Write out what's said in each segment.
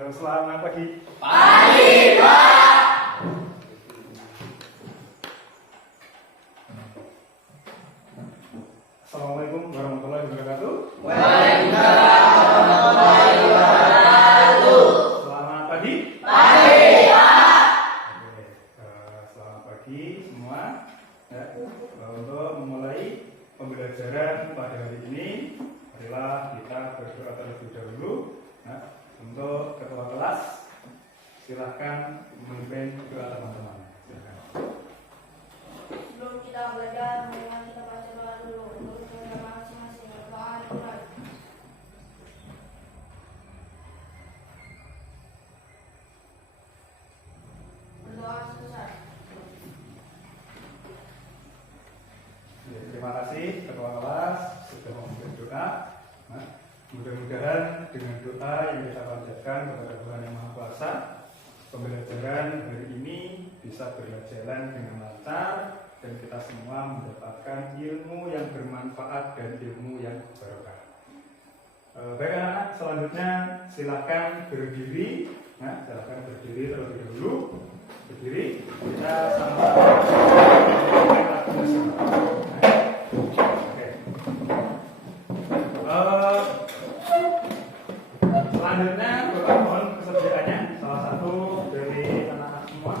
Halo, selamat pagi. Pagi, Pak. Assalamualaikum warahmatullahi wabarakatuh. Waalaikumsalam warahmatullahi wabarakatuh. Selamat pagi. Pagi, Pak. Oke, selamat pagi semua. Ya, untuk memulai pembelajaran pada hari ini, marilah kita berdoa terlebih dahulu. Nah, untuk ketua kelas, silahkan memimpin doa teman-teman. Silahkan. Sebelum kita belajar, mari kita baca doa dulu untuk saudara masing-masing. Doa dimulai. Berdoa selesai. Ya, terima kasih ketua kelas sudah memberikan doa. Nah, mudah-mudahan dengan doa yang kita panjatkan kepada Tuhan Yang Maha Kuasa, pembelajaran hari ini bisa berjalan dengan lancar dan kita semua mendapatkan ilmu yang bermanfaat dan ilmu yang barokah. Baik anak-anak, selanjutnya silakan berdiri. Nah, silakan berdiri terlebih dahulu. Berdiri. Kita sama-sama menyanyikan lagu nasional. Oke. Selanjutnya Bapak mohon kesediaannya salah satu dari anak-anak semua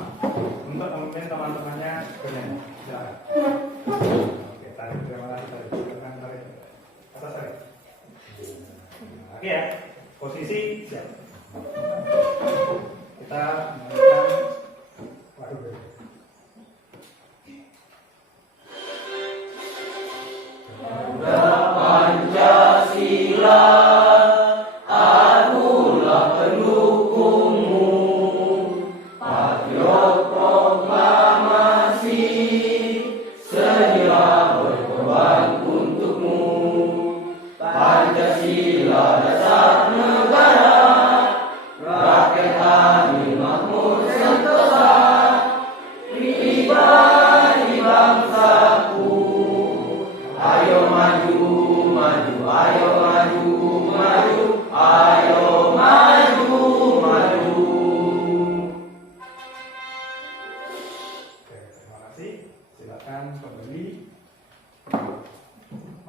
untuk memimpin teman-temannya bernyanyi. Silakan. Oke, tarik, terima kasih, tarik. Silakan tarik. Atas tarik. Oke ya, posisi siap. Kita menyanyikan lagu berikut. Pancasila, akulah pendukungmu. Patriot proklamasi, sedia berkorban untukmu. Pancasila dasar negara, rakyat adil makmur sentosa, pribadi bangsaku. Ayo maju, maju, ayo maju, maju, ayo maju, maju. Oke, terima kasih. Silakan kembali.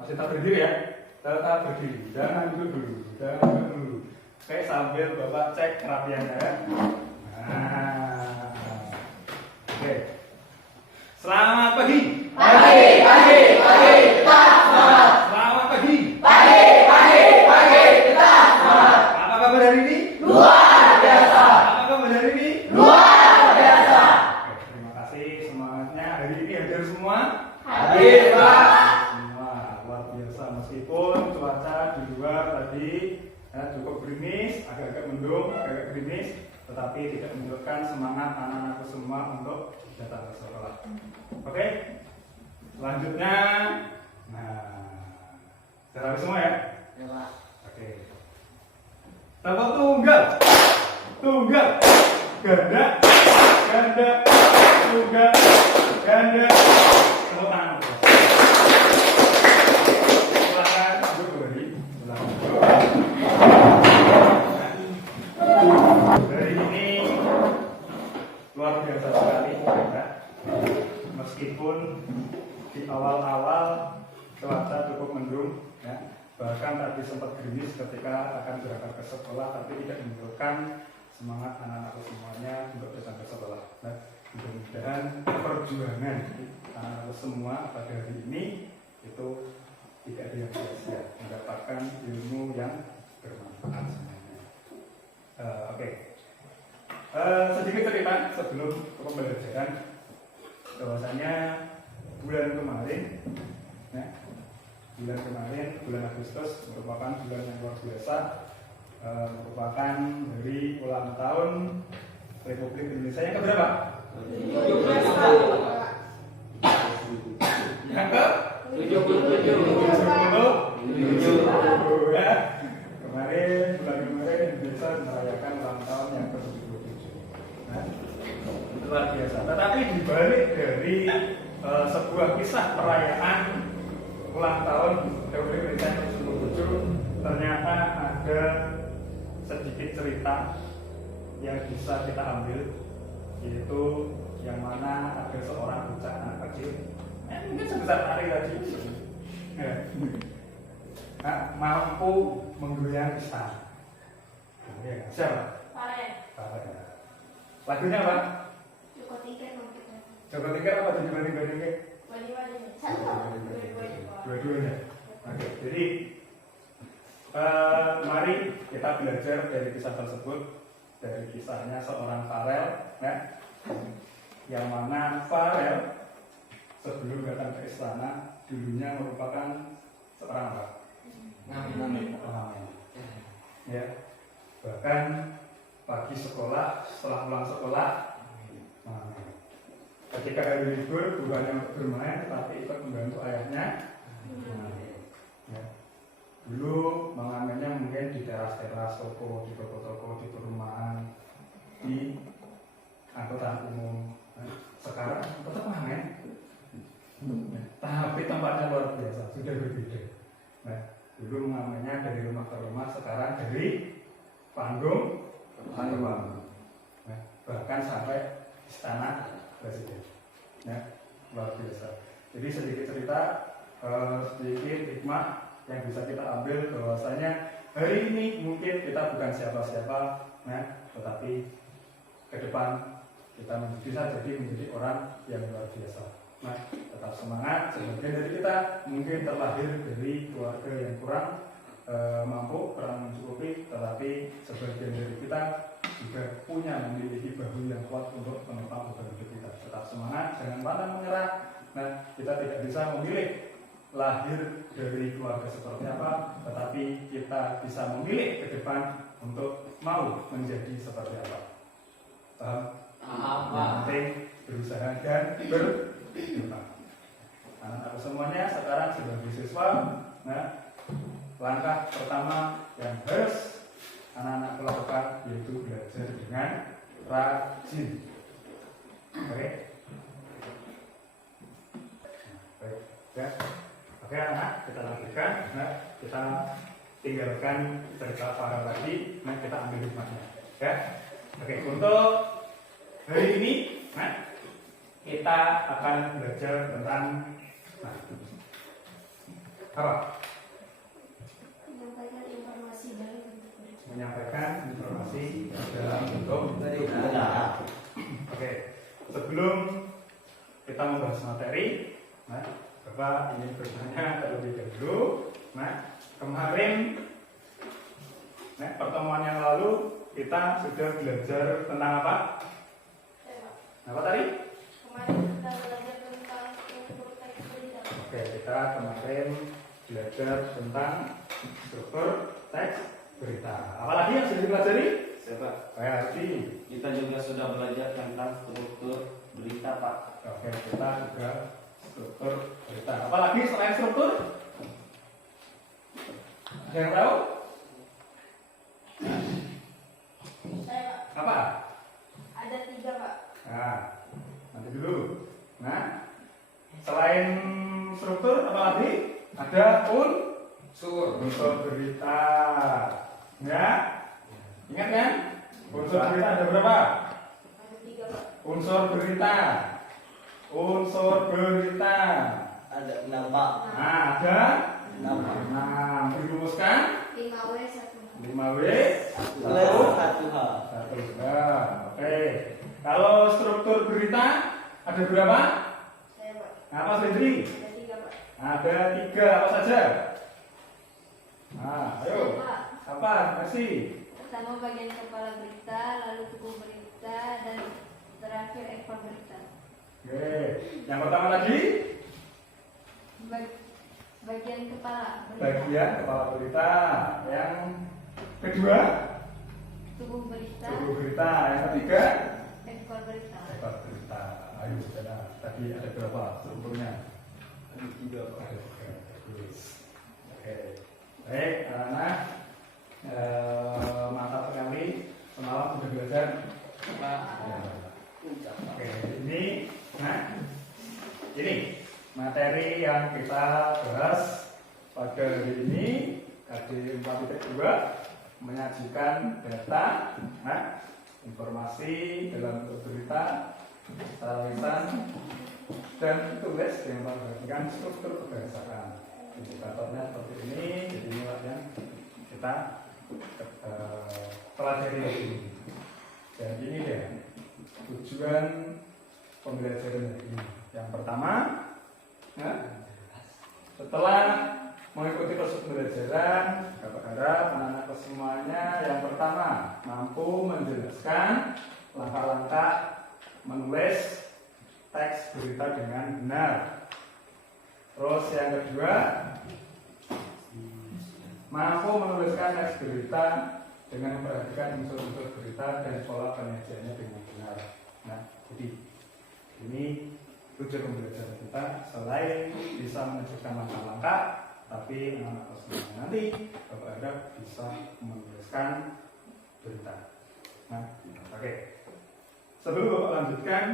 Masih tak berdiri ya? Tetap berdiri. Jangan duduk dulu. Jangan duduk dulu. Oke, sambil Bapak cek kerapiannya ya. Nah. Oke. Selamat pagi. Pagi, pagi, pagi, tetap semangat. Selamat pagi. Pagi, pagi, pagi, tetap semangat. Apa kabar hari ini? Luar biasa, Apa kabar hari ini? luar biasa. Oke, terima kasih semangatnya. Hari ini hadir semua. Hadir, Pak. Semua luar biasa meskipun cuaca di luar tadi ya, cukup gerimis, agak-agak mendung, agak-agak gerimis, tetapi tidak menyurutkan semangat anak-anakku semua untuk datang ke sekolah. Oke, selanjutnya, nah, sudah semua ya? Ya, Pak. Oke. Tepuk tunggal, tunggal, ganda, ganda, tunggal, ganda. Tepuk tangan. Silakan duduk kembali. Hari ini luar biasa sekali, ya. Meskipun di awal-awal cuaca cukup mendung, ya. Bahkan tadi sempat gerimis ketika akan berangkat ke sekolah, tapi tidak menyurutkan semangat anak-anak semuanya untuk datang ke sekolah. Nah, mudah-mudahan perjuangan anak-anak semua pada hari ini itu tidak ada yang sia-sia, mendapatkan ilmu yang bermanfaat semuanya. Oke. Sedikit cerita sebelum ke pembelajaran, bahwasanya bulan kemarin, ya, bulan Agustus merupakan bulan yang luar biasa, merupakan dari ulang tahun Republik Indonesia yang keberapa? Yang ke? 70 ya. Bulan kemarin Indonesia merayakan ulang tahun yang ke-77. Nah, luar biasa. Tetapi dibalik dari sebuah kisah perayaan ulang tahun Republik Indonesia yang ke-77, ternyata ada sedikit cerita yang bisa kita ambil yaitu yang mana ada seorang bocah anak kecil, mungkin sebesar hari tadi, mampu menggoyang istana. Ya, siapa? Pare. Lagunya apa? Joko Tingkir mungkin. Joko Tingkir apa dibanding-bandingnya? Wali-wali. Satu. Dua-duanya. Dua-duanya. Oke, jadi mari kita belajar dari kisah tersebut, dari kisahnya seorang Farel, ya, yang mana Farel sebelum datang ke istana dulunya merupakan seorang apa? Ngamen. Ya, bahkan pagi sekolah, setelah pulang sekolah, ketika hari libur bukannya untuk bermain, tapi ikut membantu ayahnya. Ya. Dulu mengamennya mungkin di teras-teras toko, di toko-toko, di perumahan, di angkutan umum. Sekarang tetap ngamen, tapi tempatnya luar biasa, sudah berbeda. Nah, dulu mengamennya dari rumah ke rumah, sekarang dari panggung ke panggung. Nah, bahkan sampai istana presiden. Ya, luar biasa. Jadi sedikit cerita, sedikit hikmah yang bisa kita ambil bahwasanya hari ini mungkin kita bukan siapa-siapa, nah, tetapi ke depan kita bisa jadi menjadi orang yang luar biasa. Nah, tetap semangat. Sebagian dari kita mungkin terlahir dari keluarga yang kurang mampu, kurang mencukupi, tetapi sebagian dari kita juga memiliki bahu yang kuat untuk menopang beban hidup kita. Tetap semangat, jangan pantang menyerah. Nah, kita tidak bisa memilih lahir dari keluarga seperti apa, tetapi kita bisa memilih ke depan untuk mau menjadi seperti apa. Paham? Yang penting berusaha dan berjuang. Anak-anak semuanya sekarang sebagai siswa, nah, langkah pertama yang harus anak-anak lakukan yaitu belajar dengan rajin. Oke? Baik, ya. Oke anak, kita lanjutkan. Nah, kita tinggalkan cerita para tadi. Nah, kita ambil hikmahnya. Ya. Oke, untuk hari ini, nah, kita akan belajar tentang apa? Menyampaikan informasi dalam bentuk berita. Oke, sebelum kita membahas materi, nah, Bapak ingin bertanya terlebih dahulu. Nah, kemarin, pertemuan yang lalu kita sudah belajar tentang apa? Apa tadi? Kemarin kita belajar tentang struktur teks berita. Oke, kita kemarin belajar tentang struktur teks berita. Apalagi yang sudah dipelajari? Siapa? Berarti Kita juga sudah belajar tentang struktur berita, Pak. oke, kita juga struktur berita. Apalagi selain struktur? Ada yang tahu? Saya, Pak. Apa? Ada 3, Pak. Nah, nanti dulu. Nah, selain struktur, apalagi? Ada unsur berita. Ya, ingat kan? Unsur berita ada berapa? Ada 3, Pak. Unsur berita. Unsur berita. Ada 6, Pak. Nah, ada 6. dirumuskan 5W 1. 5W Plus 1H. 1H. Oke. Kalau struktur berita ada berapa? Saya, Pak. Apa sendiri? Ada 3, Pak. Ada 3, apa saja? Nah, ayo. Pak. Apa? Kasih. Pertama bagian kepala berita, lalu tubuh berita, dan terakhir ekor berita. Oke. Yang pertama lagi? Bagian kepala berita. Bagian kepala berita. Yang kedua? Tubuh berita. Tubuh berita. Yang ketiga? Ekor berita. Ekor berita. Ayo sudah. Tadi ada berapa strukturnya? Ada 3, Pak. Ada 3. Tulis. Oke. Baik, anak-anak. Mantap sekali. Semalam sudah belajar. Pak. Oke, ini materi yang kita bahas pada hari ini KD 4.2 menyajikan data informasi dalam bentuk berita, secara lisan, dan tulis yang memperhatikan struktur kebangsaan. Indikatornya seperti ini, jadi inilah yang kita pelajari hari ini. Dan ini dia tujuan pembelajaran hari ini. Yang pertama, setelah mengikuti proses pembelajaran, Bapak harap anak-anak semuanya yang pertama mampu menjelaskan langkah-langkah menulis teks berita dengan benar. Terus yang kedua, mampu menuliskan teks berita dengan memperhatikan unsur-unsur berita dan pola penyajiannya dengan benar. Nah, jadi ini tujuan pembelajaran kita. Selain bisa menunjukkan langkah-langkah, tapi anak-anak semuanya nanti Bapak harap bisa menuliskan berita. Nah, oke. Sebelum Bapak lanjutkan,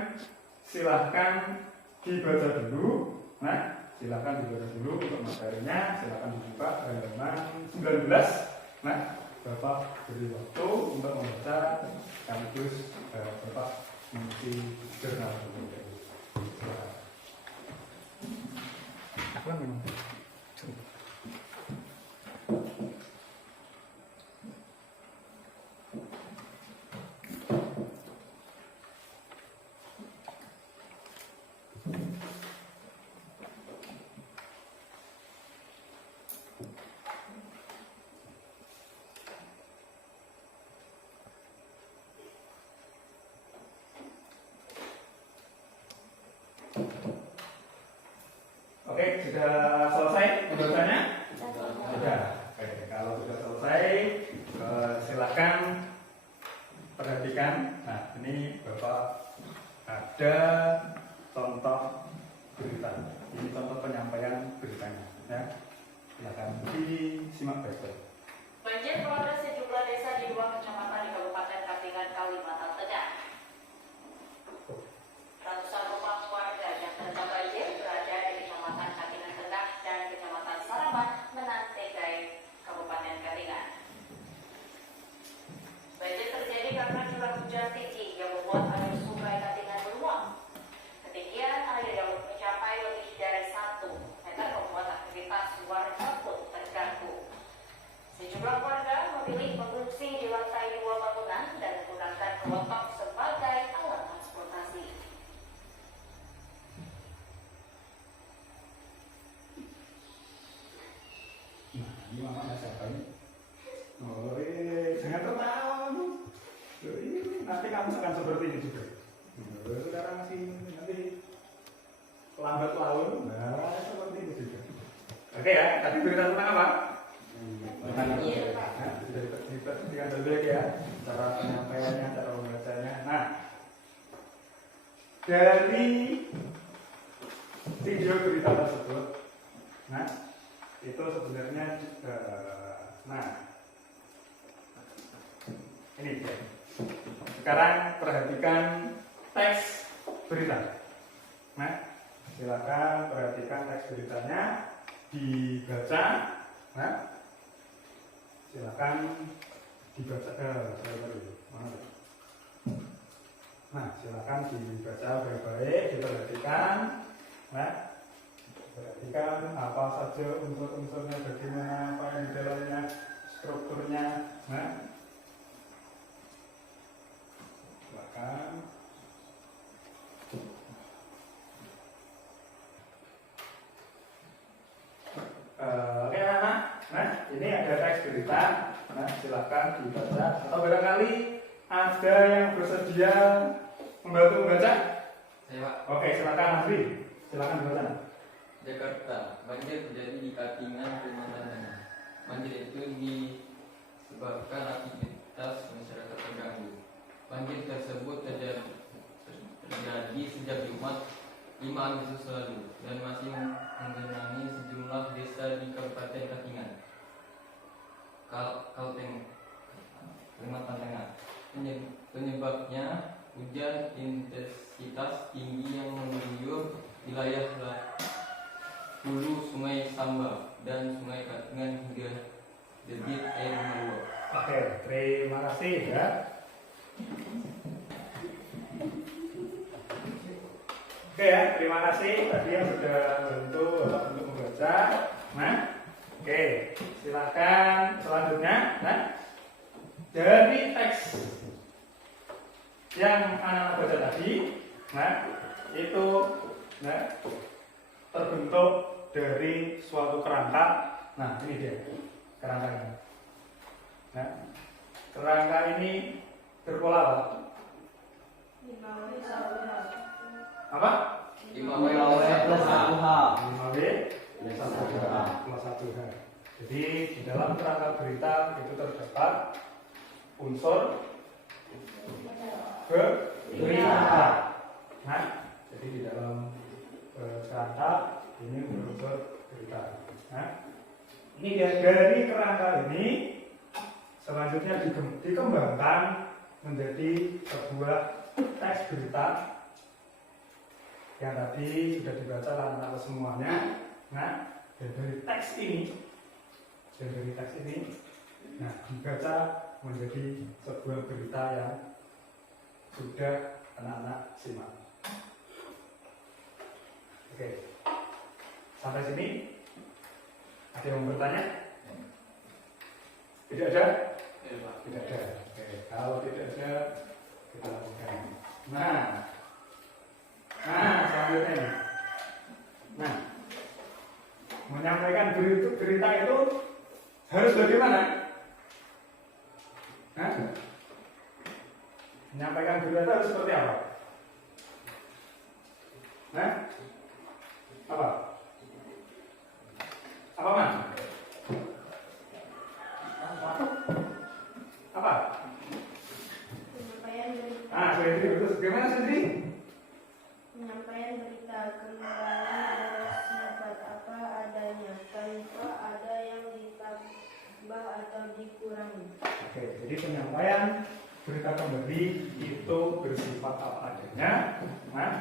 silahkan dibaca dulu. Nah, silahkan dibaca dulu untuk materinya. Silahkan dibuka halaman 19. Nah, Bapak beri waktu untuk membaca sekaligus Bapak mengisi jurnal itu. Apa memang? Oke, sudah selesai membacanya? Sudah. Oke, kalau sudah selesai, silakan perhatikan. Nah, ini Bapak ada contoh berita. Ini contoh penyampaian beritanya. Ya, silakan disimak baik-baik. Banjir melanda sejumlah desa di 2 kecamatan di Kabupaten Katingan, Kalimantan Tengah. Ratusan rumah warga yang terendam banjir berada di Kecamatan Katingan Tengah dan Kecamatan Saraman, Menantegai, Kabupaten Katingan. Banjir terjadi karena curah hujan tinggi yang membuat air sungai Katingan meluap. Ketinggian air yang mencapai lebih dari 1 meter membuat aktivitas warga pun terganggu. Sejumlah warga memilih mengungsi di lantai 2 bangunan dan menggunakan kelopak sebagai alat transportasi. Nah, ini mamanya siapa ini? Oh, jangan tertawa. Ini nanti kamu akan seperti ini juga. Sekarang masih nanti lambat laun, nah seperti ini juga. Oke ya, tadi berita tentang apa? Dengan berbeda ya, cara penyampaiannya, cara membacanya. Nah, dari video berita tersebut, nah itu sebenarnya nah ini dia. Sekarang perhatikan teks berita. Nah, silakan perhatikan teks beritanya, dibaca. Nah, silakan dibaca. Nah, silakan dibaca baik-baik, diperhatikan. Nah, perhatikan apa saja unsur-unsurnya, bagaimana, apa yang di dalamnya, strukturnya. Nah, silakan. Oke anak-anak, nah ini ada teks berita. Nah, silakan dibaca. Atau barangkali ada yang bersedia membantu membaca? Saya Pak. Oke, silakan Andri. Silakan dibaca. Jakarta, banjir terjadi di Katingan, Kalimantan Tengah. Banjir itu disebabkan aktivitas masyarakat terganggu. Banjir tersebut terjadi sejak Jumat 5 Agustus lalu dan masih menggenangi sejumlah desa di Kabupaten Katingan, Kalteng, Kalimantan Tengah. Penyebabnya hujan intensitas tinggi yang mengguyur wilayah hulu Sungai Samba dan Sungai Katingan hingga debit air meluap. Oke, terima kasih ya. Oke ya, terima kasih tadi yang sudah bantu Bapak untuk membaca. Nah, oke, silakan selanjutnya. Nah, dari teks yang anak baca tadi, nah itu terbentuk dari suatu kerangka. Nah, ini dia kerangkanya. Nah, kerangka ini berpola apa? 5W plus 1H. 5W plus 1H. Jadi di dalam kerangka berita itu terdapat unsur berita. Nah, jadi di dalam kerangka ini berunsur berita. Nah, ini dia dari kerangka ini selanjutnya dikembangkan menjadi sebuah teks berita yang tadi sudah dibaca anak-anak semuanya. Nah, dan dari teks ini, nah dibaca menjadi sebuah berita yang sudah anak-anak simak. Oke, sampai sini ada yang mau bertanya? Tidak ada? Tidak ada. Oke, kalau tidak ada kita lakukan. Nah, selanjutnya ini. Nah, menyampaikan berita itu harus bagaimana? Nah, menyampaikan berita itu harus seperti apa? Nah, apa? Apa man? Apa? Penyampaian berita. Sendiri betul. Bagaimana sendiri? Penyampaian berita kembali bersifat apa adanya tanpa ada yang ditambah atau dikurangi. Oke, jadi penyampaian berita kembali itu bersifat apa adanya, nah,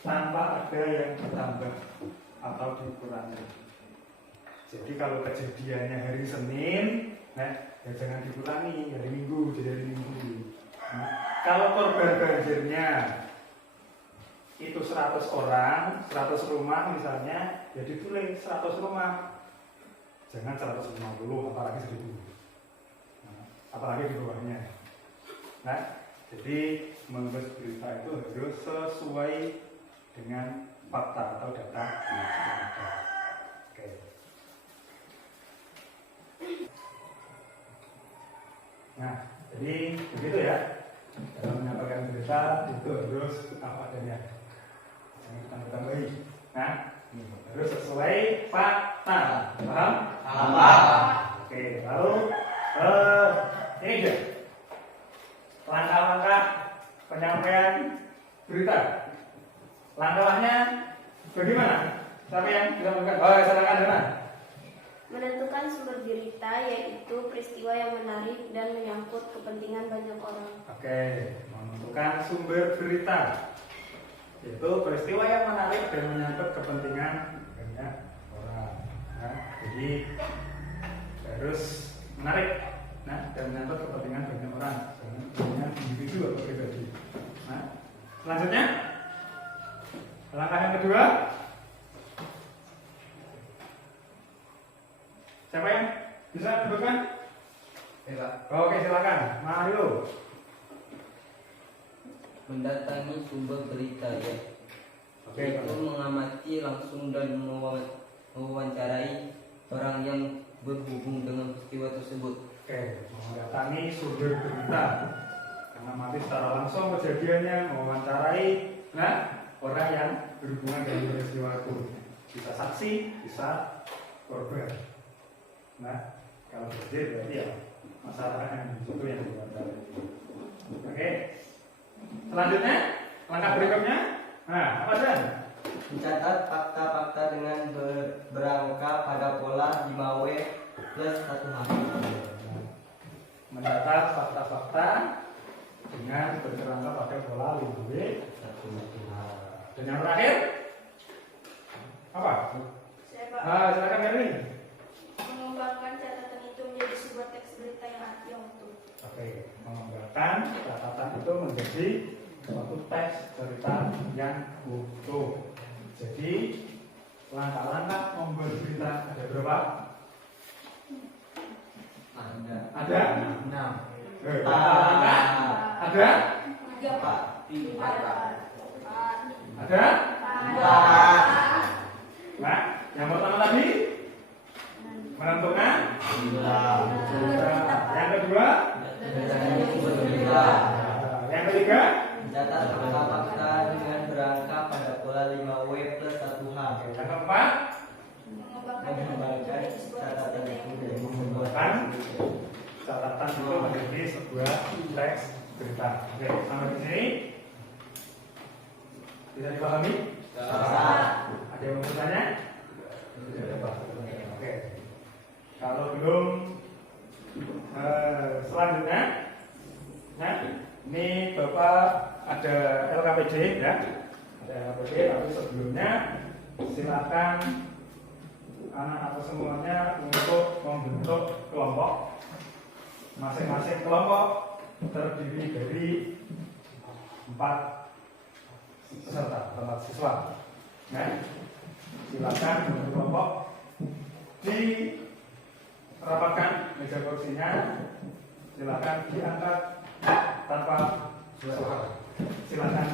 tanpa ada yang ditambah atau dikurangi. Jadi kalau kejadiannya hari Senin, nah, ya jangan dikurangi hari Minggu jadi hari Minggu. Nah, kalau korban banjirnya itu 100 orang, 100 rumah misalnya, ya ditulis 100 rumah. Jangan 150, apalagi 1000. Nah, apalagi di bawahnya. Nah, jadi menulis berita itu harus sesuai dengan fakta atau data yang ada. Oke. Nah, jadi begitu ya. Dalam menyampaikan berita itu harus apa adanya. Jangan tambahi. Nah, harus sesuai fakta. Paham? Oke, lalu ini dia langkah-langkah penyampaian berita. Langkahnya bagaimana? Siapa yang bisa melakukan? Oh, silakan Dana. Menentukan sumber berita yaitu peristiwa yang menarik dan menyangkut kepentingan banyak orang. Oke, menentukan sumber berita yaitu peristiwa yang menarik dan menyangkut kepentingan banyak orang. Nah, jadi harus menarik, nah, dan menyangkut kepentingan banyak orang, jangan kepentingan individu atau pribadi. Nah, selanjutnya langkah yang kedua. Siapa yang bisa menentukan? Oke, silakan, Mario. Mendatangi sumber berita ya. Oke, Itu mengamati langsung dan mewawancarai orang yang berhubung dengan peristiwa tersebut. Oke, mendatangi sumber berita, mengamati secara langsung kejadiannya, mewawancarai, nah, orang yang berhubungan dengan peristiwa itu. Bisa saksi, bisa korban. Nah, kalau banjir berarti ya masyarakat yang di situ yang diwawancarai. Oke, selanjutnya langkah berikutnya, nah, apa Dan? Mencatat fakta-fakta dengan berangka pada pola 5W plus 1H. Mencatat fakta-fakta dengan berkerangka pada pola 5W 1H. Dan yang terakhir apa? Siapa? Silakan Mary. Mengembangkan catatan itu menjadi sebuah teks berita yang utuh. Oke, mengembangkan catatan itu menjadi suatu teks cerita yang utuh. Jadi langkah-langkah membuat cerita ada berapa? Ada? 6. Langkah-langkah ada? 3, 4, 5, Ada? 4, Nah, yang pertama tadi menentukan. Yang kedua, yang ketiga, Mencatat fakta-fakta dengan berangka pada pola 5W plus 1H. yang keempat, Mengembangkan catatan itu menjadi kan catatan itu menjadi sebuah teks cerita. Oke, sampai di sini bisa dipahami? Ada yang mau bertanya? Oke. Kalau belum, selanjutnya, nah, ini Bapak ada LKPD ya, ada LKPD. Tapi sebelumnya silakan anak atau semuanya untuk membentuk kelompok. Masing-masing kelompok terdiri dari 4 peserta, 4 siswa. Nah, silakan membentuk kelompok, dirapatkan meja kursinya, silakan diangkat tanpa suara. Silakan.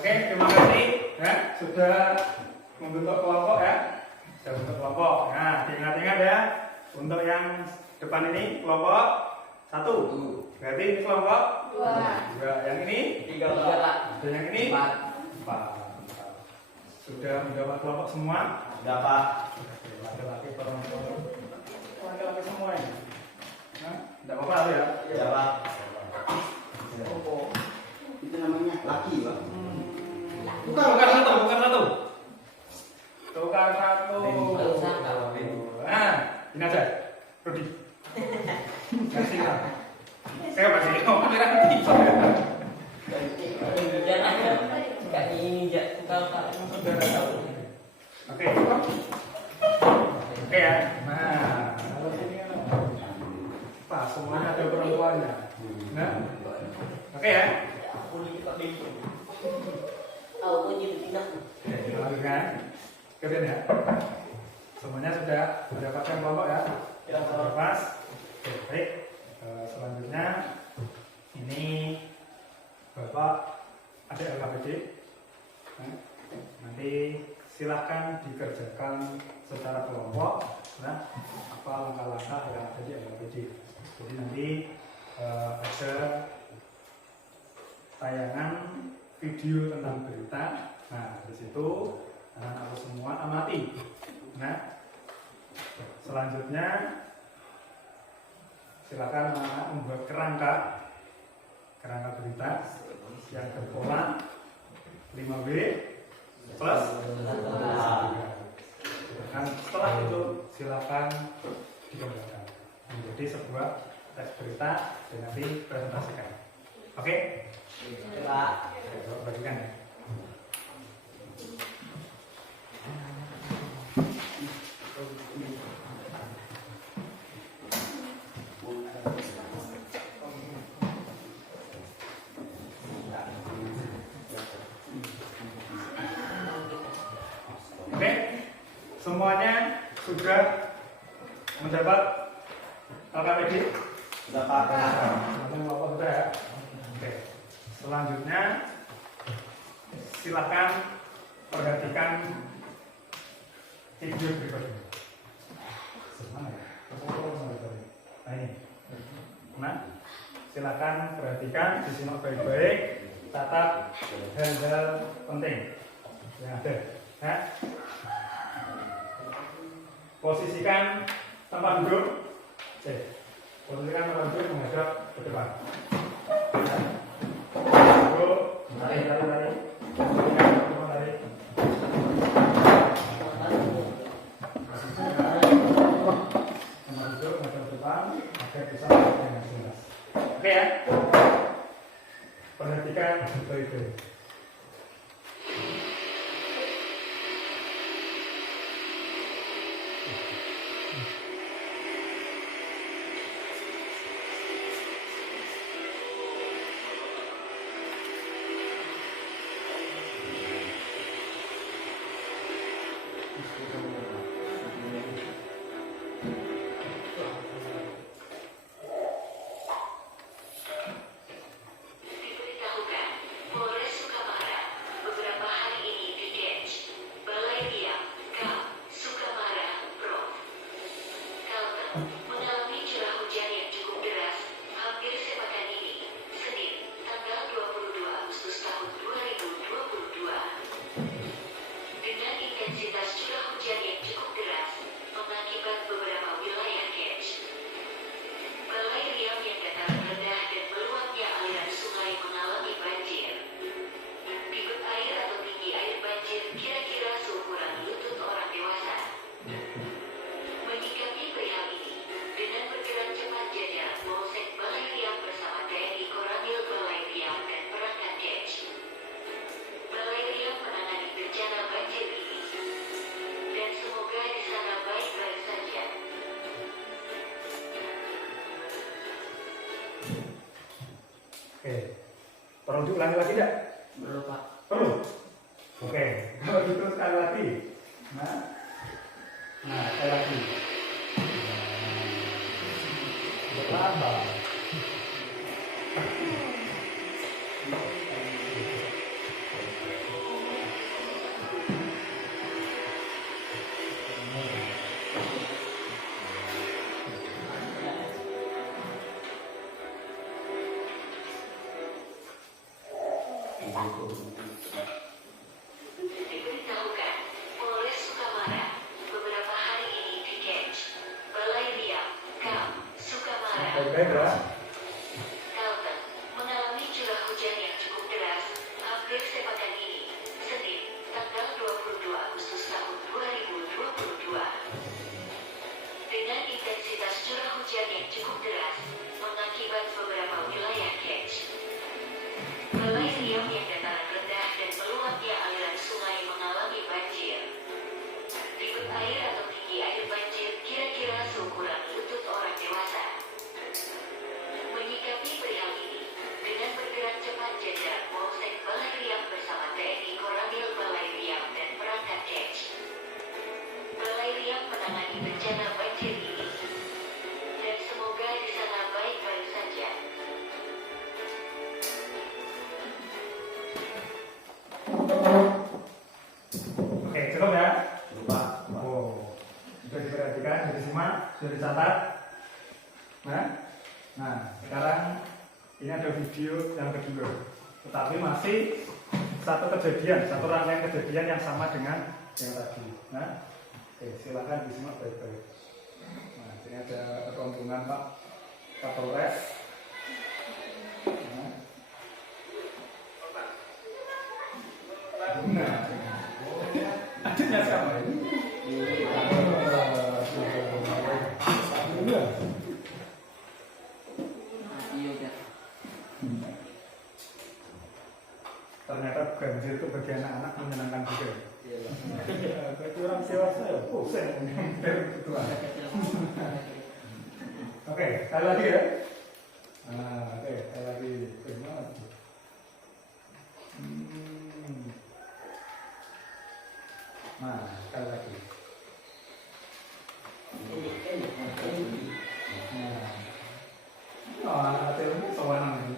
Oke, terima kasih ya, sudah membentuk kelompok ya. Sudah membentuk kelompok. Nah, diingat-ingat ya, untuk yang depan ini kelompok 1. Berarti ini kelompok 2. Yang ini 3. dan yang ini 4. Sudah mendapat kelompok semua? Sudah, Pak. Laki-laki perempuan. Laki-laki semua ya. Nah, tidak apa-apa ya. Ya, Pak. Itu namanya laki, Pak. Tukar satu. Nah, ini aja, Rudi. Kasih lah. Saya masih mau kamera nanti. Oke. Oke ya. Nah, kalau sini kan pas semuanya ada perempuannya. Nah, oke ya. Lanjutkan. Kemudian ya. Semuanya sudah mendapatkan kelompok ya. Pas. Oke, baik. Selanjutnya ini Bapak ada LKPD. Nanti silahkan dikerjakan secara kelompok. Nah, apa langkah-langkah yang ada di LKPD. Jadi nanti ada tayangan video tentang berita. Nah, di situ anak-anak semua amati. Nah, selanjutnya silakan anak membuat kerangka berita yang berpola 5W plus 1. Dan setelah itu silakan dikembangkan menjadi sebuah teks berita dan nanti presentasikan. Oke? Pak. Bagikan ya. Oke, semuanya sudah mendapat LKPD? Sudah, Pak. Sudah ya. Oke. Selanjutnya silakan perhatikan video berikutnya. Mana ya? Nah ini. Nah, silakan perhatikan, disimak baik-baik, catat hal-hal penting yang ada. Nah, posisikan tempat duduk. Posisikan tempat duduk menghadap ke depan. Tarik. perhatikan baik-baik. Diberitahukan, Polres Sukamara beberapa hari ini di Dej, Balai Riam, Kap, Sukamara, Prof. Kalteng, mengalami curah hujan yang cukup deras, hampir sepekan ini, Senin, tanggal 22 Agustus tahun 2022. Dengan intensitas curah hujan yang cukup deras, mengakibat beberapa wilayah Dej, Balai Riam yang dataran rendah dan meluapnya aliran sungai mengalami banjir. Debit air atau tinggi air banjir kira-kira seukuran lutut orang dewasa. Menyikapi perihal ini, dengan bergerak cepat jajaran Polsek Balai Riam bersama TNI Koramil Balai Riam dan perangkat Dej, Balai Riam menangani bencana banjir ini. Dan semoga di sana baik-baik saja. Oke, perlu diulangi lagi tidak? Perlu Pak. Perlu. Oke, kalau gitu sekali lagi. Nah, sekali lagi. Berlama. Diberitahukan, Polres Sukamara beberapa hari ini di Dej, Balai Riam, Kap, Sukamara, Baik-baik ya. Kalteng, mengalami curah hujan yang cukup deras, hampir sepekan ini, Senin, tanggal 22 Agustus tahun 2022. Dengan intensitas curah hujan yang cukup deras, mengakibat beberapa wilayah Dej, Balai Riam yang dataran rendah dan meluapnya aliran sungai mengalami banjir. Debit air atau tinggi air banjir kira-kira seukuran lutut orang dewasa. Menyikapi perihal ini, dengan bergerak cepat jajaran Polsek Balai Riam bersama TNI Koramil Balai Riam dan perangkat Dej, Balai Riam menangani bencana banjir ini. Dan semoga di sana baik-baik saja. Oke, cukup ya. Lupa. Oh, sudah diperhatikan, sudah disimak, sudah dicatat. Nah, sekarang ini ada video yang kedua. Tetapi masih satu rangkaian kejadian yang sama dengan yang tadi. Nah, oke, silakan disimak baik-baik. Nah, ini ada rombongan Pak Kapolres. Nah, adiknya siapa ini? Ternyata banjir itu bagi anak-anak menyenangkan juga. Bagi orang dewasa ya bosan dari ketua. Oke, sekali lagi ya. Oke, sekali lagi. Gimana? Nah, sekali lagi. Nah, anak teori sewenang ini.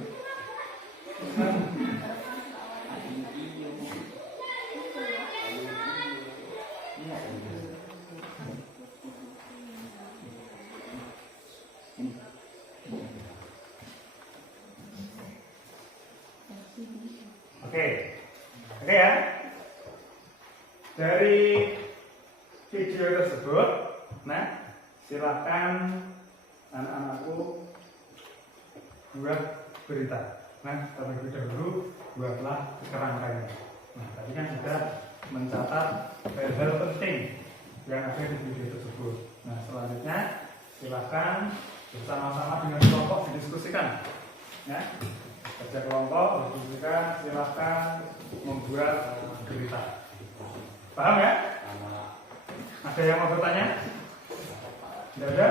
Oke ya. Dari video tersebut, nah silakan anak-anakku buat berita. Nah, terlebih dahulu buatlah kerangkanya. Nah, tadi kan sudah mencatat hal-hal penting yang ada di video tersebut. Nah, selanjutnya silakan bersama-sama dengan kelompok didiskusikan. Ya, Kerja kelompok didiskusikan, silahkan membuat berita. Paham ya? Ada yang mau bertanya? Tidak ada?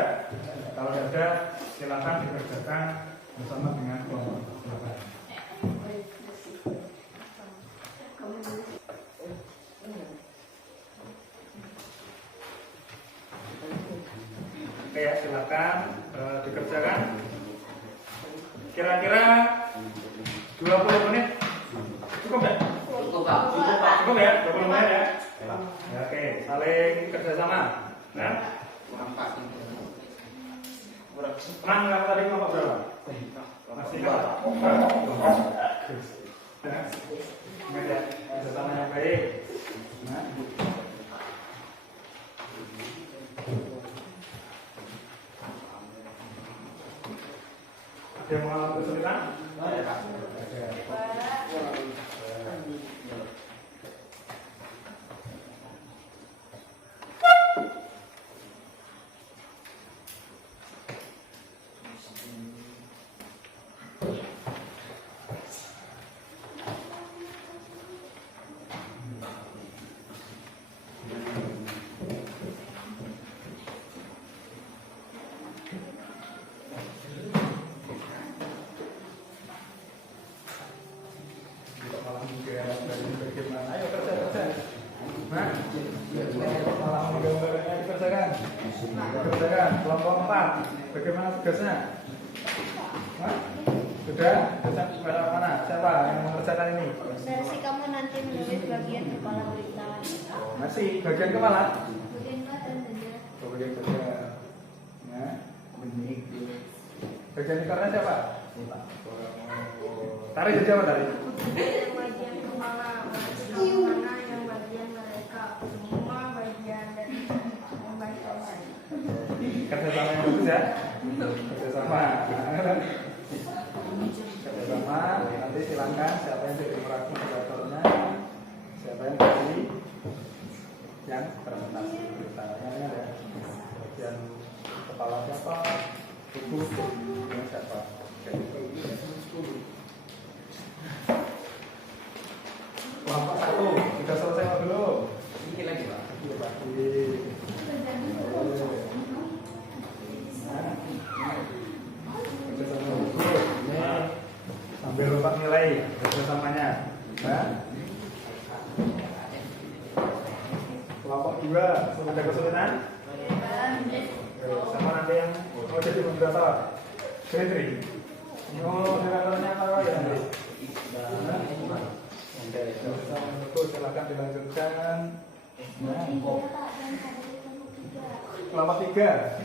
Kalau tidak ada, silakan dikerjakan bersama dengan kelompok. Silakan. Oke ya, silakan dikerjakan. Kira-kira 20 menit cukup ya? Cukup ya? 20 menit ya? Ya, oke, saling kerjasama. Nah, menang nggak tadi kelompok berapa? Masih kan? Ingat ya, kerjasama yang baik. Nah. Ada yang mengalami kesulitan? Ayo kerja. Nah, malah menggambarnya dikerjakan. Dikerjakan. Kelompok 4. Bagaimana tugasnya? Nah, sudah? Tugasnya mana? Siapa yang mengerjakan ini? Versi kamu nanti menulis bagian kepala berita. Masih bagian kepala? Bagian badan saja. Bagian kerja. Nah, bagian ikarnya siapa? Tarik saja apa tadi? Yang bagian kepala, yang mana yang bagian mereka, semua bagian dari yang bagian lain. Kerjasama yang bagus ya. Kerjasama. Kerjasama. Nanti silakan siapa yang jadi moderatornya, siapa yang jadi yang presentasi beritanya ya. Bagian kepala siapa, tubuh siapa. Kelompok 1 sudah selesai apa belum? Sedikit lagi Pak. Iya Pak. Kerjasama bagus. Ini sambil lupa nilai kerjasamanya. Nah. Kelompok 2 sudah ada kesulitan? Sama nanti yang mau jadi moderator. Fitri. Moderatornya apa ya? Silakan dilanjutkan. Nah, kelompok 3.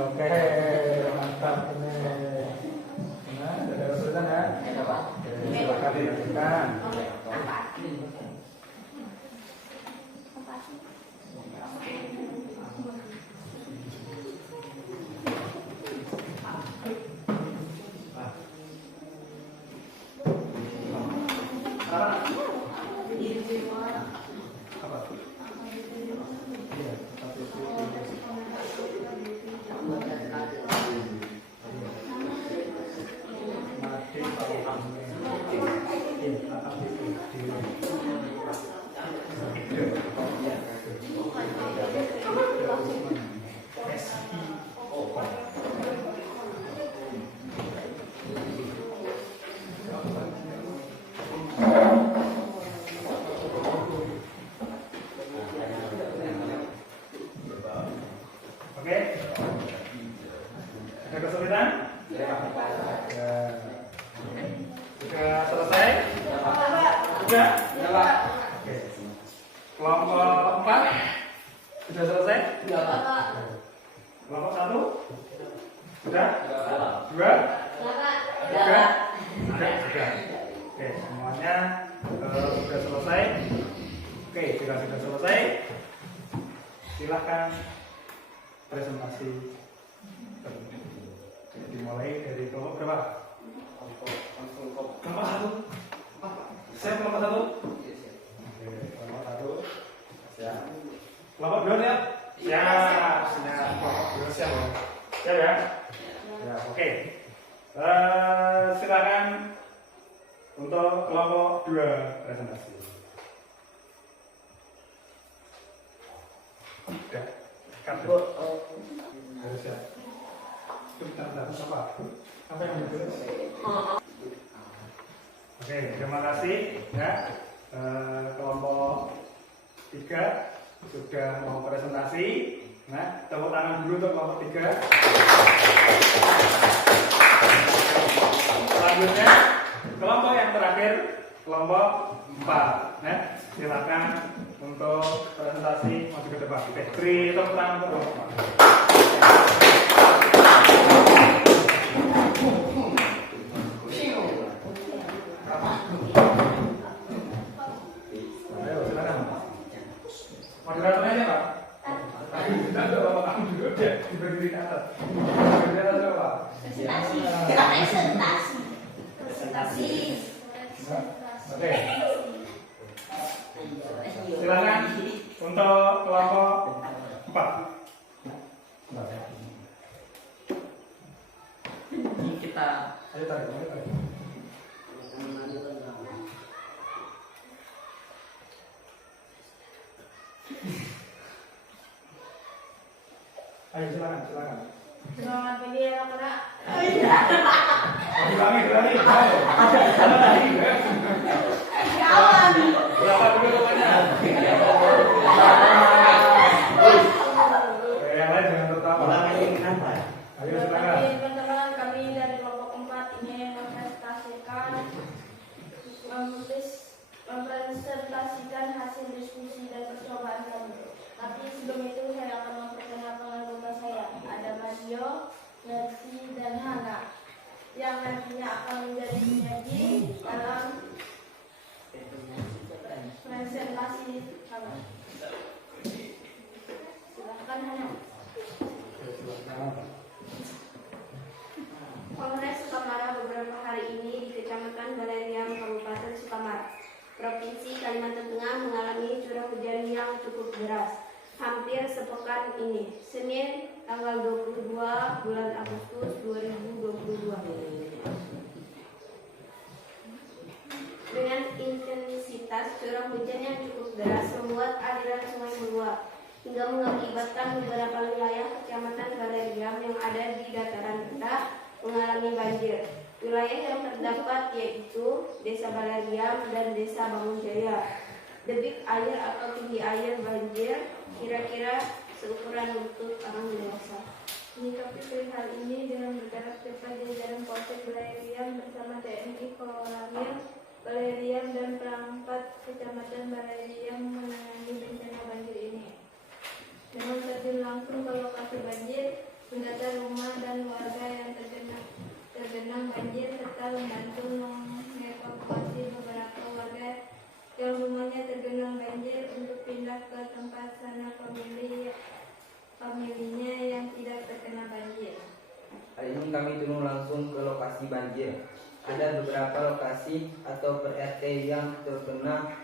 Oke, mantap ini. Nah, ada kesulitan ya? Silakan dilanjutkan. Oke, ada kesulitan? Ya. Sudah selesai? Sudah? Oke. Kelompok 4 sudah selesai? Kelompok 1 sudah? 2? 3? Sudah. Oke, semuanya sudah selesai. Oke, jika sudah selesai, silakan presentasi. Dimulai dari kelompok berapa? Kelompok 1. Saya kelompok 1. Oke, kelompok 1. Siap. Kelompok 2 siap? Siap. Siap. Kelompok 2 siap. Siap ya? Ya, oke. Silakan untuk kelompok 2 presentasi. Ya, harus ya. Bentar, apa yang ditulis? Oke, terima kasih ya. Kelompok 3 sudah mau presentasi. Nah, tepuk tangan dulu untuk kelompok 3. Selanjutnya kelompok yang terakhir, kelompok 4. Nah, silakan untuk presentasi maju ke depan. Oke, beri tepuk tangan untuk kelompok 4. Ayo, silakan. Moderatornya siapa? Tidak ada bapak kamu duduk deh di berdiri atas. Berdiri atas apa? Presentasi. Oke. Silakan untuk kelompok 4. Ini kita Ayo tarik. Ayo silakan. Selamat pagi anak-anak. Ulangi. Berapa dulu namanya? Yang lain jangan tertawa. Ayo silakan. Teman-teman, kami dari kelompok 4 ingin mempresentasikan hasil diskusi dan percobaan kami. Tapi sebelum itu saya akan memperkenalkan anggota saya. Ada Mario, Mercy, dan Hana yang nantinya akan menjadi penyaji dalam presentasi kami. Silahkan Hana. Kongres Sukamara beberapa hari ini di Kecamatan Baleriam, Kabupaten Sukamara, Provinsi Kalimantan Tengah mengalami curah hujan yang cukup deras. Hampir sepekan ini, Senin tanggal 22 bulan Agustus 2022. Dengan intensitas curah hujan yang cukup deras membuat aliran sungai meluap hingga mengakibatkan beberapa wilayah Kecamatan Baleriam yang ada di dataran rendah mengalami banjir. Wilayah yang terdampak yaitu Desa Baleriam dan Desa Bangunjaya. Debit air atau tinggi air banjir kira-kira seukuran lutut orang dewasa. Menyikapi hal ini dengan bergerak cepat jajaran Polsek Baleriam bersama TNI Koramil Baleriam dan perangkat Kecamatan Baleriam menangani bencana banjir ini. Dengan terjun langsung ke lokasi banjir, mendata rumah dan warga yang tergenang banjir serta membantu mengevakuasi beberapa warga yang rumahnya tergenang banjir untuk pindah ke tempat sana familinya yang tidak terkena banjir. hari ini kami turun langsung ke lokasi banjir. Ada beberapa lokasi atau per RT yang terkena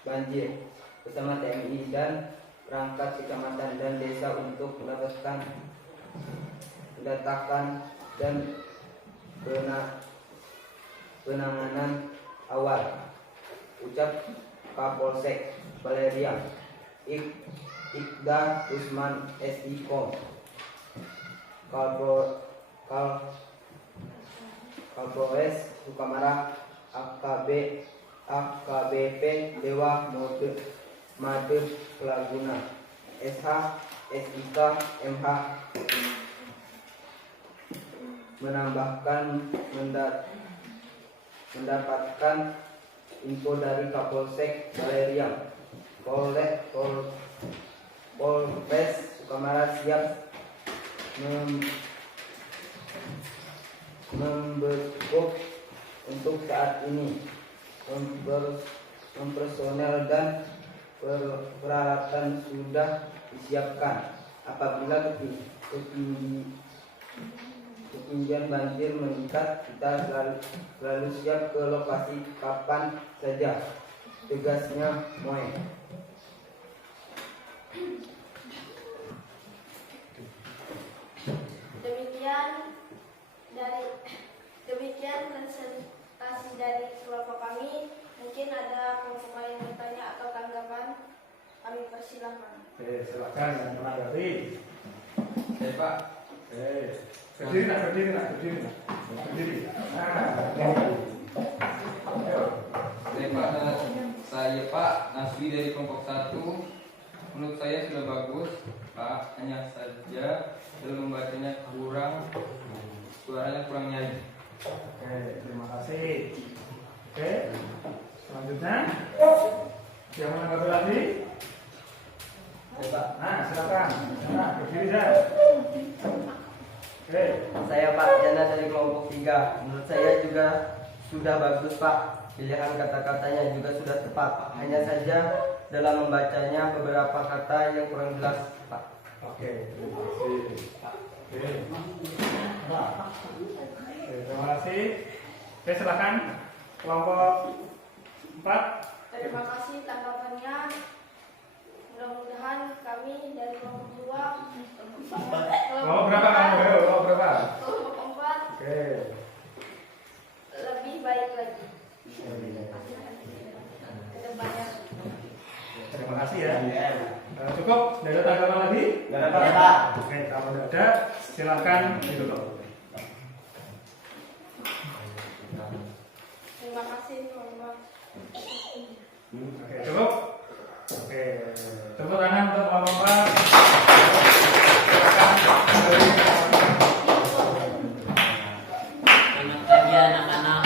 banjir bersama TNI dan perangkat kecamatan dan desa untuk mendapatkan pendatakan dan penanganan awal. Ucap Kapolsek Baleriam Iqda Usman SIKOM Kapolres Sukamara AKBP Dewa Made Pelaguna SH SIK MH menambahkan mendapatkan info dari Kapolsek Baleriam Polres Sukamara siap membekuk untuk saat ini personel dan peralatan sudah disiapkan apabila ketinggian banjir meningkat. Kita selalu siap ke lokasi kapan saja, tegasnya Moe. Demikian dari kasih dari kelompok kami. Mungkin ada kelompok lain yang bertanya atau tanggapan. Kami persilahkan. Oke, silakan yang menanggapi. Saya Pak. Oke, berdiri nak. Berdiri. Saya Pak Nasri dari kelompok 1. Menurut saya sudah bagus Pak, hanya saja dalam membacanya suaranya kurang nyaring. Oke, terima kasih. Oke, selanjutnya yang menanggapi lagi. Nah, silakan. Nah, berdiri saja. Oke, Saya Pak Jana dari kelompok 3. Menurut saya juga sudah bagus Pak. Pilihan kata-katanya juga sudah tepat. Hanya saja dalam membacanya beberapa kata yang kurang jelas Pak. oke, terima kasih. Oke, terima kasih. Oke, silakan kelompok 4. Terima kasih tanggapannya. Mudah-mudahan kami dari kelompok 2 Kelompok berapa kamu? Kelompok berapa? kelompok 4 Oke. lebih baik lagi ke depannya. Terima kasih ya. Cukup? Tidak ada tanggapan lagi? Tidak ada, Pak. Oke, kalau tidak ada, silakan ditutup. Terima kasih teman-teman. Oke, cukup? Oke, tepuk tangan untuk kelompok 4. Selamat pagi anak-anak.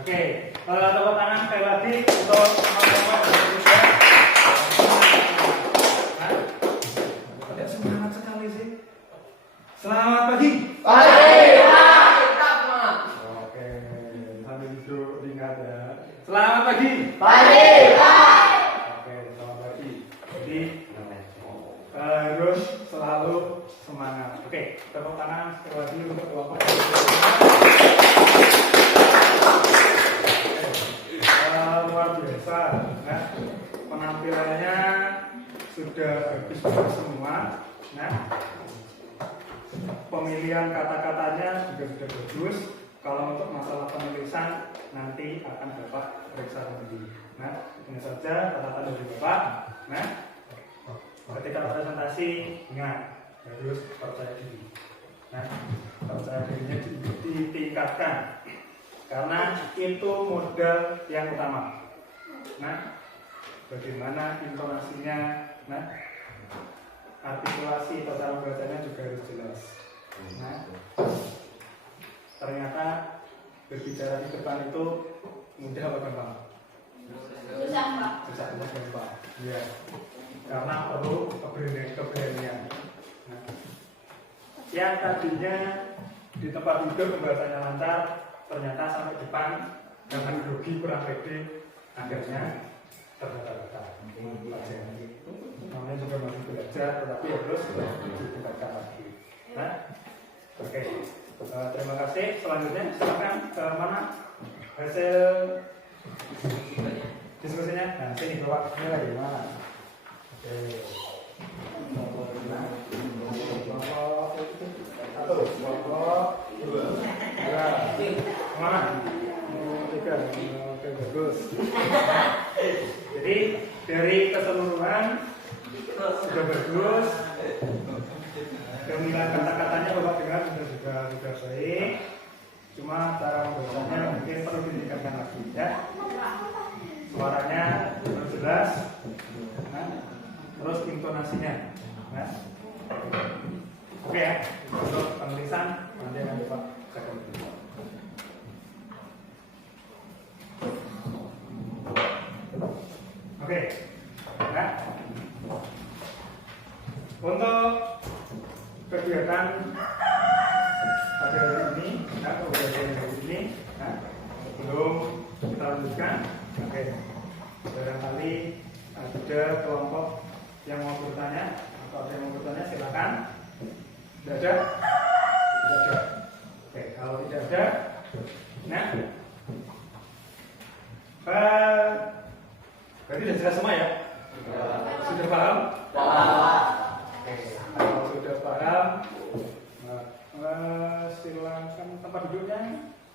Oke, tepuk tangan sekali lagi untuk teman-teman Indonesia. Tidak semangat sekali sih. Selamat pagi. Oke, sambil duduk diingat ya. Selamat pagi. Oke, selamat pagi. Jadi harus selalu semangat. Oke, tepuk tangan sekali lagi untuk kelompok. Luar biasa, nah, penampilannya sudah bagus semua. Nah, pemilihan kata-katanya juga sudah bagus. Kalau untuk masalah penulisan nanti akan Bapak periksa lagi. Nah, ini saja catatan dari Bapak. Nah, ketika presentasi ingat harus percaya diri. Nah, percaya dirinya ditingkatkan karena itu modal yang utama. Nah, bagaimana intonasinya, nah, artikulasi atau cara bacanya juga harus jelas. Nah, ternyata berbicara di depan itu mudah apa gampang? Susah Pak. Susah gampang. Iya. Karena perlu keberanian. Nah, yang tadinya di tempat duduk pembahasannya lancar, ternyata sampai depan dengan grogi kurang pede, akhirnya terbata-bata. Namanya juga masih belajar, tetapi harus ditingkatkan lagi. Nah, oke. Terima kasih. Selanjutnya silakan ke mana hasil diskusinya. Nah, sini Bapak. Ini lagi mana? Oke. Kelompok 2. Mana? 3. Oke, bagus. Jadi dari keseluruhan sudah bagus. Pemilihan kata-katanya Bapak dengar sudah baik. Cuma cara membacanya mungkin perlu ditingkatkan lagi ya. Suaranya harus jelas. Nah, terus intonasinya. Nah. Oke ya, untuk penulisan nanti akan Bapak cek. Oke. Nah. Untuk kegiatan pada hari ini, nah, kegiatan hari ini, nah, belum kita lanjutkan. Oke, barangkali ada kelompok yang mau bertanya atau ada yang mau bertanya silakan. Tidak ada? Tidak ada. Oke, kalau tidak ada, nah, berarti sudah jelas semua ya? Sudah paham? Kalau sudah paham, silakan tempat duduknya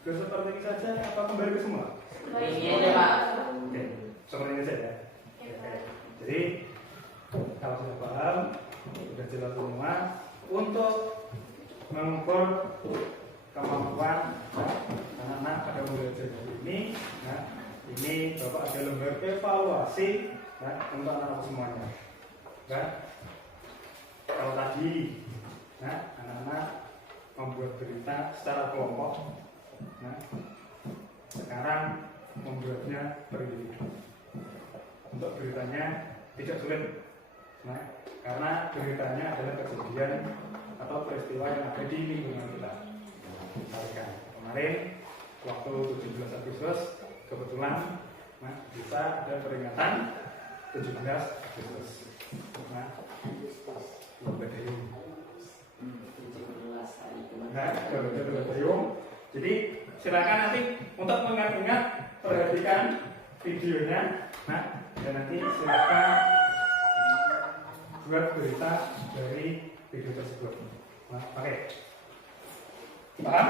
Sudah seperti ini saja apa kembali ke semua? Ini aja Pak. Oke, seperti ini saja. Oke. Jadi kalau sudah paham, sudah jelas semua, untuk mengukur kemampuan anak-anak pada belajar ini, nah, ini Bapak ada lembar evaluasi untuk anak-anak semuanya. Nah, kalau tadi, anak-anak membuat berita secara kelompok, sekarang membuatnya per individu. Untuk beritanya tidak sulit, karena beritanya adalah kejadian atau peristiwa yang ada di lingkungan kita. Misalkan kemarin waktu 17 Agustus kebetulan bisa ada peringatan 17 Agustus. Jadi silakan nanti untuk mengingat-ingat perhatikan videonya, dan nanti silakan buat berita dari video tersebut. Oke. Paham?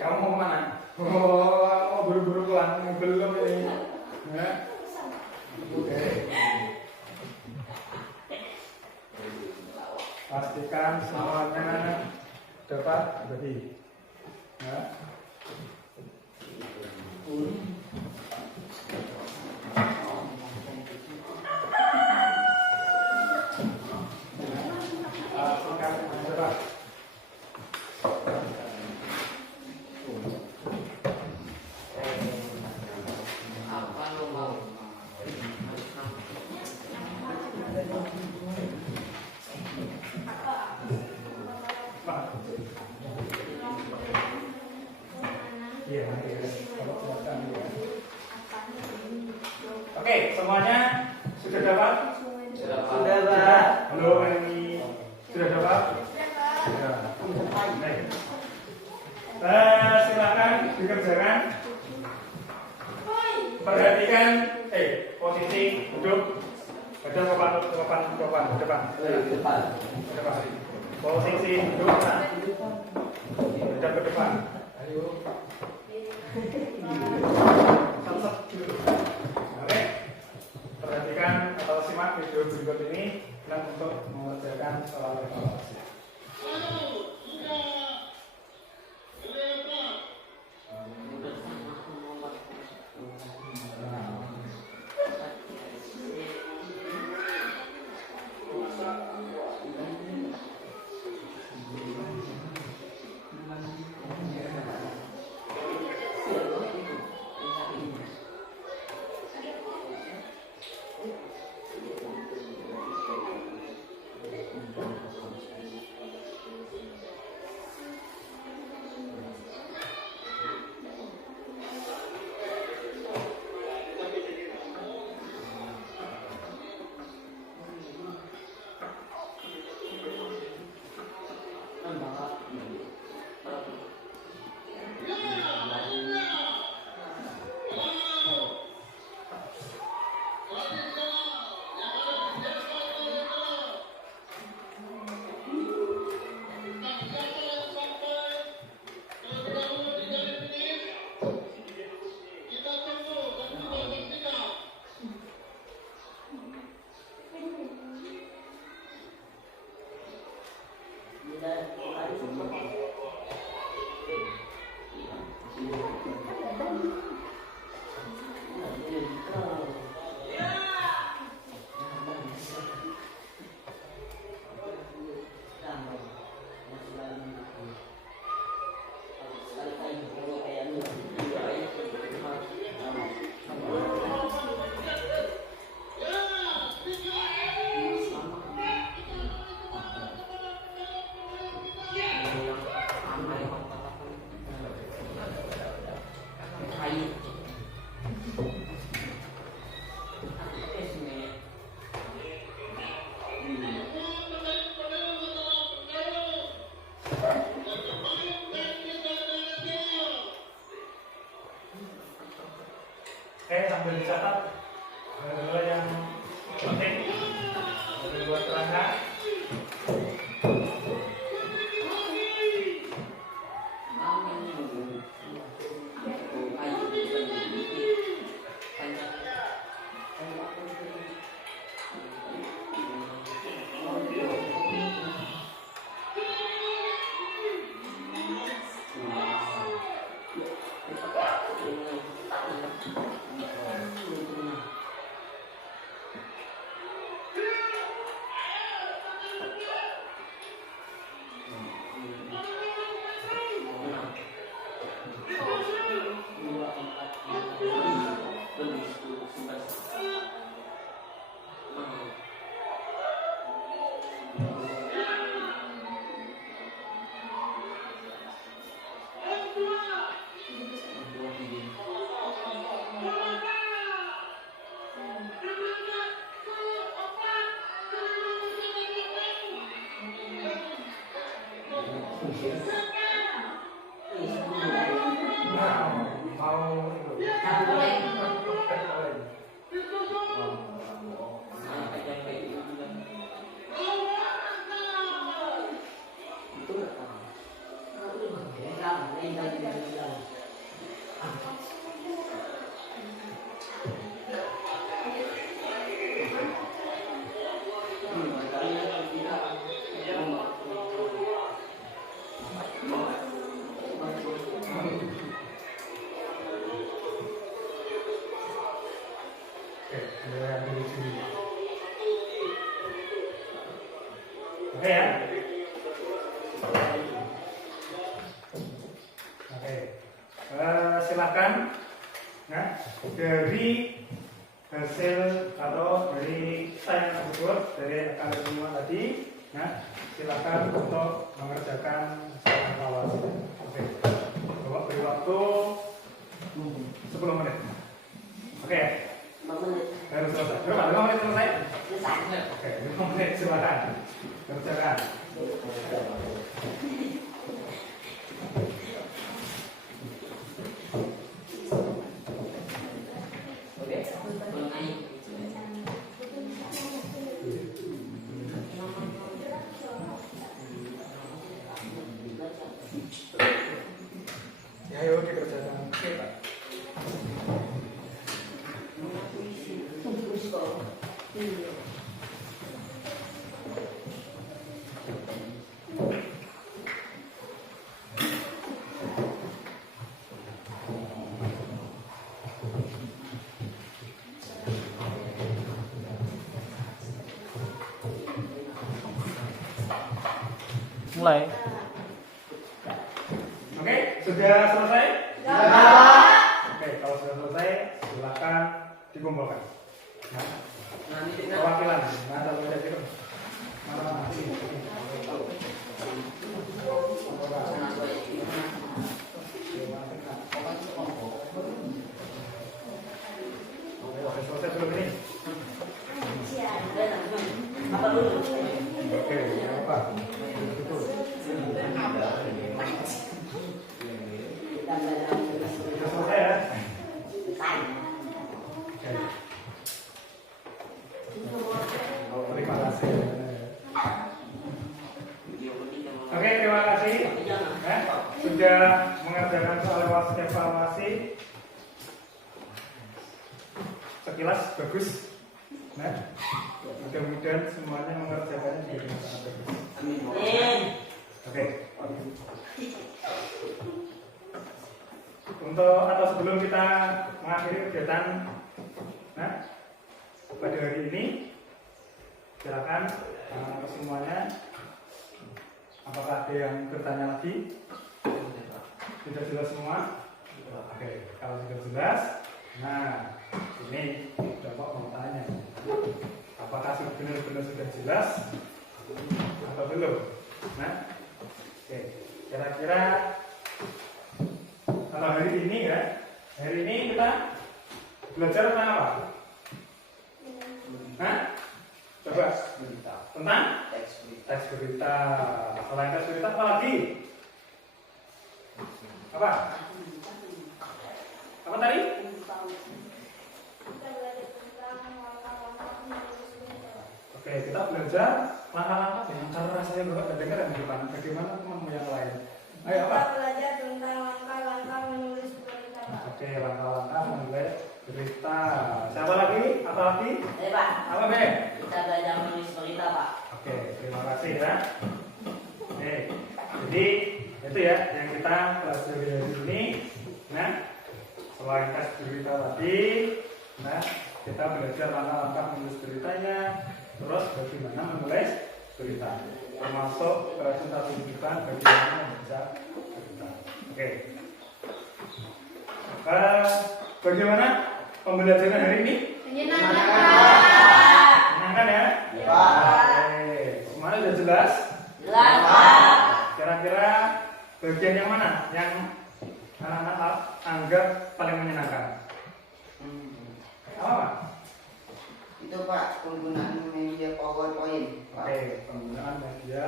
Kamu mau kemana? Mau buru-buru pulang? Belum ini. Oke. Pastikan semuanya dapat berarti. Oke, semuanya sudah dapat? Sudah Pak. Halo, ini sudah dapat? Sudah. Baik. Silakan dikerjakan. Perhatikan, posisi duduk. Badan ke depan. Posisi duduk. Badan ke depan. Ayo. Oke, perhatikan atau simak video berikut ini dan untuk mengerjakan soal evaluasi. Oke. Buat kerangka. Oke ya. Oke. Silakan. Nah, dari hasil atau dari saya tersebut dari rekan semua tadi, nah silakan untuk mengerjakan secara awal. Oke. Bapak beri waktu 10 menit. Oke. 5 menit. Harus selesai. Berapa? 5 menit selesai? Selesai. Oke, 5 menit silakan. Kerjakan. Ya, ayo dikerjakan. Oke, Pak. Mulai. Oke, sudah selesai? Oke, kalau sudah selesai, silakan dikumpulkan. Nah, perwakilan, nah, satu saja dulu. Mana sini? Oke, selesai belum ini? Apa dulu? Oke, apa? Betul. Sudah selesai ya? Oke. Terima kasih. Oke, terima kasih. Sudah mengerjakan soal evaluasi. Sekilas bagus. Nah, mudah-mudahan semuanya mengerjakannya dengan sangat bagus. Oke. Untuk atau sebelum kita mengakhiri kegiatan, nah, pada hari ini, silakan semuanya. Apakah ada yang bertanya lagi? Sudah jelas semua? Oke, kalau sudah jelas, nah ini Bapak mau tanya, apakah benar-benar sudah jelas atau belum? Nah, oke, kira-kira kalau hari ini ya, hari ini kita belajar tentang apa? Hah? Coba tentang teks berita. Selain teks berita apa lagi? Apa? Apa tadi? Kita belajar tentang langkah-langkah menulis Oke, kita belajar langkah-langkah yang cara rasanya Bapak dan dengar di depan. Bagaimana teman yang lain? Ayo Kita apa? belajar tentang langkah-langkah menulis berita, Pak. Oke, langkah-langkah menulis berita. Siapa lagi? Apa lagi? Pak, Apa Be? kita belajar menulis berita, Pak. Oke, terima kasih ya. Oke, jadi itu ya yang kita pelajari hari ini. Nah, selain tes berita tadi, nah kita belajar langkah-langkah menulis beritanya, terus bagaimana menulis berita, termasuk presentasi kita bagaimana membaca berita. Oke. Bagaimana pembelajaran hari ini? Menyenangkan ya? Oke. Semuanya sudah jelas? Jelas, Pak. Kira-kira bagian yang mana yang anak-anak anggap paling menyenangkan? Apa Pak? Itu Pak, penggunaan media PowerPoint. Pak. Oke, penggunaan media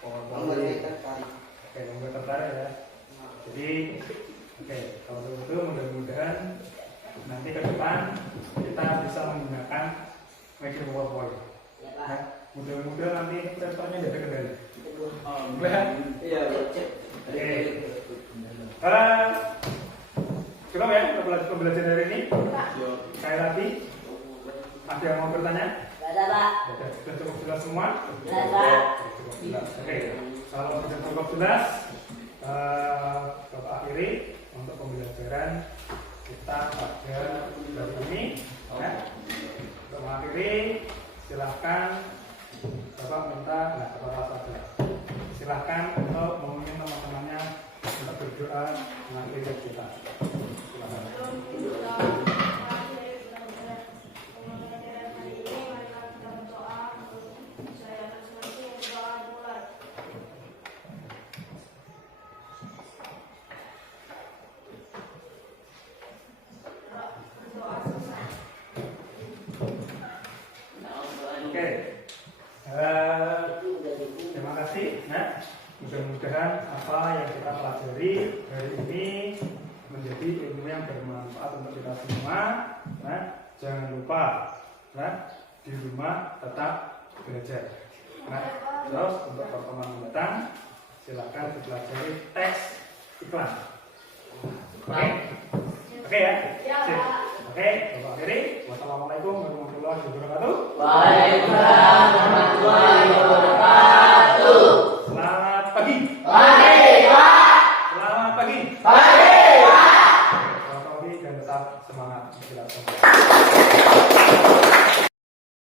Membuat PowerPoint. saya tertarik. Oke, membuat tertarik ya. Jadi, oke, kalau begitu mudah-mudahan nanti ke depan kita bisa menggunakan media PowerPoint. Nah, mudah-mudahan nanti sensornya jadi kendali. Iya, cek. Oke. Cukup ya pembelajaran hari ini. Sekali lagi, ada yang mau bertanya? Gak ada, Pak. Sudah cukup jelas semua? Jelas, Pak. Cukup jelas. Oke, kalau sudah cukup jelas, Bapak akhiri untuk pembelajaran kita pada hari ini. Ya. Untuk mengakhiri, silahkan Bapak minta, nah kepada saja. Silahkan untuk memimpin teman-temannya untuk berdoa mengakhiri kita. Silakan. Oke, terima kasih. Nah, mudah-mudahan apa yang kita pelajari hari ini menjadi ilmu yang bermanfaat untuk kita semua. Nah, jangan lupa, nah di rumah tetap belajar. Nah, terus untuk pertemuan mendatang, silakan dipelajari teks iklan. Oke, oke ya. Sip. Oke, Bapak akhiri. Wassalamualaikum warahmatullahi wabarakatuh. Waalaikumsalam warahmatullahi wabarakatuh. Selamat pagi. Pagi, Pak. Selamat pagi. Pagi, Pak. Selamat pagi dan tetap semangat.